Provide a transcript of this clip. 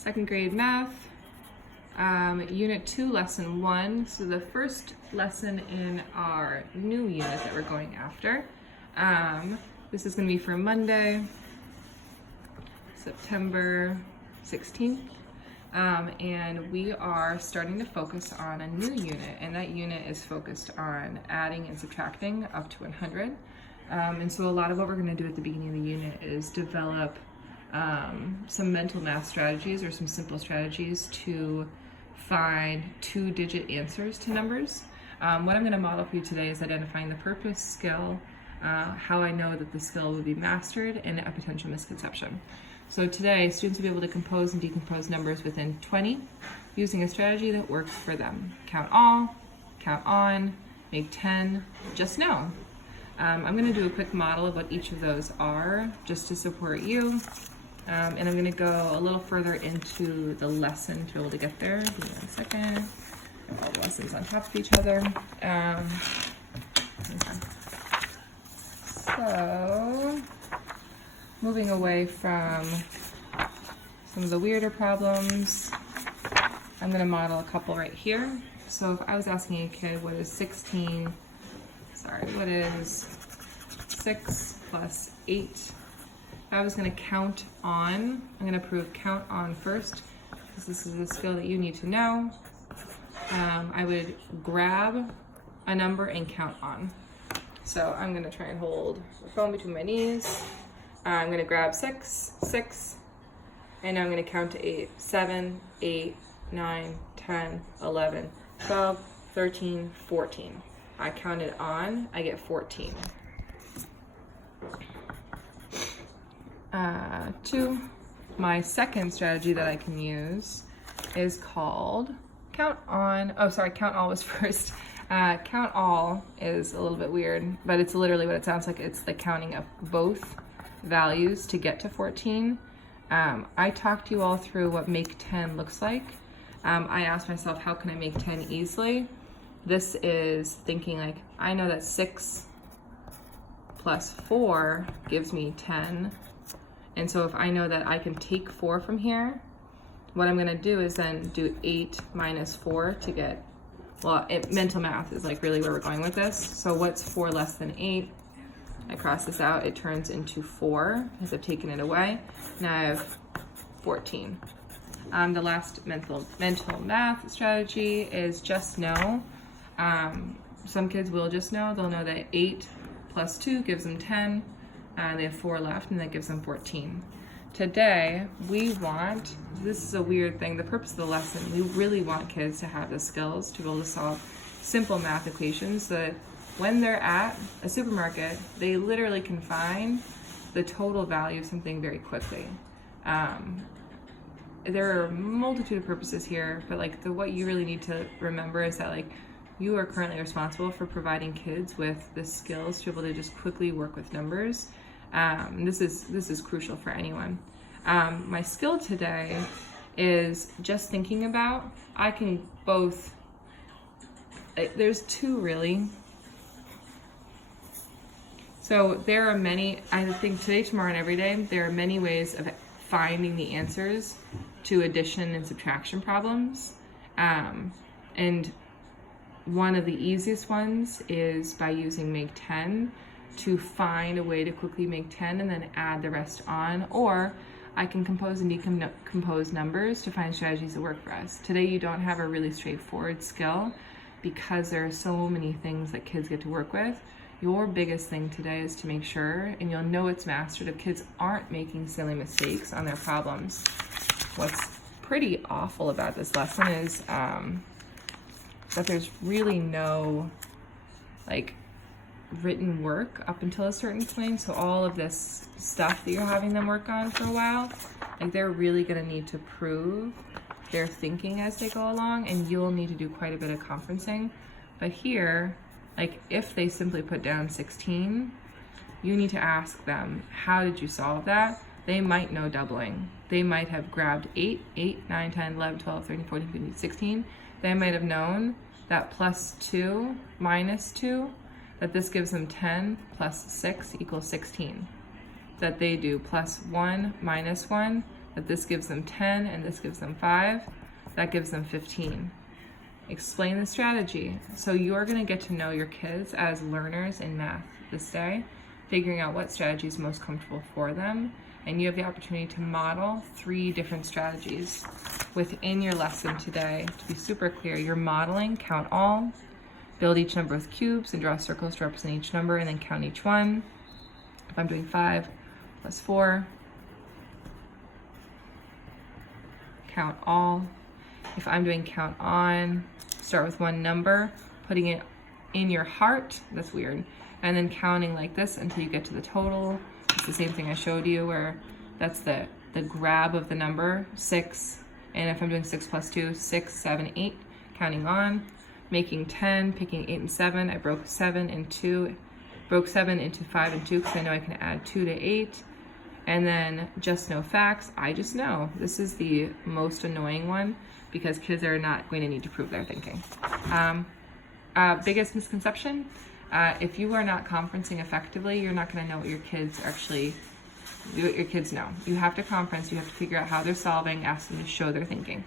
second grade math, Unit 2, Lesson 1. So the first lesson in our new unit that we're going after. This is going to be for Monday, September 16th. And we are starting to focus on a new unit, and that unit is focused on adding and subtracting up to 100. And so a lot of what we're going to do at the beginning of the unit is develop some mental math strategies or some simple strategies to find two-digit answers to numbers. What I'm going to model for you today is identifying the purpose, skill, how I know that the skill will be mastered, and a potential misconception. So today, students will be able to compose and decompose numbers within 20 using a strategy that works for them. Count all, count on, make 10, just know. I'm going to do a quick model of what each of those are just to support you. And I'm going to go a little further into the lesson to be able to get there. Give me 1 second. All the lessons on top of each other. So, moving away from some of the weirder problems, I'm going to model a couple right here. So if I was asking a kid what is 6 plus 8? If I was going to count on, I'm going to prove count on first, because this is a skill that you need to know. I would grab a number and count on. So I'm going to try and hold the phone between my knees. I'm going to grab 6, and now I'm going to count to 8. 7, 8, 9, 10, 11, 12, 13, 14. I counted on, I get 14. 2, my second strategy that I can use is called count on. Oh, sorry, count all was first. Count all is a little bit weird, but it's literally what it sounds like. It's the counting of both values to get to 14. I talked you all through what make 10 looks like. I asked myself, how can I make 10 easily? This is thinking like, I know that 6 plus 4 gives me 10. And so if I know that I can take 4 from here, what I'm gonna do is then do 8 minus 4 to get, well, mental math is like really where we're going with this. So what's 4 less than 8? I cross this out, it turns into 4 because I've taken it away. Now I have 14. The last mental math strategy is just know. Some kids will just know. They'll know that 8 plus 2 gives them 10. They have 4 left, and that gives them 14. Today, this is a weird thing, the purpose of the lesson, we really want kids to have the skills to be able to solve simple math equations so that when they're at a supermarket, they literally can find the total value of something very quickly. There are a multitude of purposes here, but what you really need to remember is that you are currently responsible for providing kids with the skills to be able to just quickly work with numbers. This is crucial for anyone. My skill today is just thinking about, I can both, there's two really. So there are many, I think today, tomorrow, and every day, there are many ways of finding the answers to addition and subtraction problems. And one of the easiest ones is by using make 10 to find a way to quickly make 10 and then add the rest on, or I can compose and decompose numbers to find strategies that work for us. Today you don't have a really straightforward skill because there are so many things that kids get to work with. Your biggest thing today is to make sure, and you'll know it's mastered, if kids aren't making silly mistakes on their problems. What's pretty awful about this lesson is that there's really no written work up until a certain point. So all of this stuff that you're having them work on for a while, they're really going to need to prove their thinking as they go along, and you'll need to do quite a bit of conferencing. But here, if they simply put down 16, you need to ask them, how did you solve that? They might know doubling. They might have grabbed 8, 9, 10, 11, 12, 13, 14, 15, 16. They might have known that plus 2 minus 2, that this gives them 10 plus 6 equals 16. That they do plus 1 minus 1, that this gives them 10 and this gives them 5, that gives them 15. Explain the strategy. So you're going to get to know your kids as learners in math this day, figuring out what strategy is most comfortable for them. And you have the opportunity to model 3 different strategies within your lesson today. To be super clear, you're modeling count all, build each number with cubes and draw circles to represent each number, and then count each one. If I'm doing 5 plus 4, count all. If I'm doing count on, start with one number, putting it in your heart, that's weird, and then counting like this until you get to the total. It's the same thing I showed you where that's the grab of the number, 6, and if I'm doing 6 plus 2, 6, 7, 8, counting on, making 10, picking 8 and 7, I broke 7 into 5 and 2 because I know I can add 2 to 8, and then just know facts, I just know. This is the most annoying one because kids are not going to need to prove their thinking. Biggest misconception, if you are not conferencing effectively, you're not going to know what your kids know. You have to conference, you have to figure out how they're solving, ask them to show their thinking.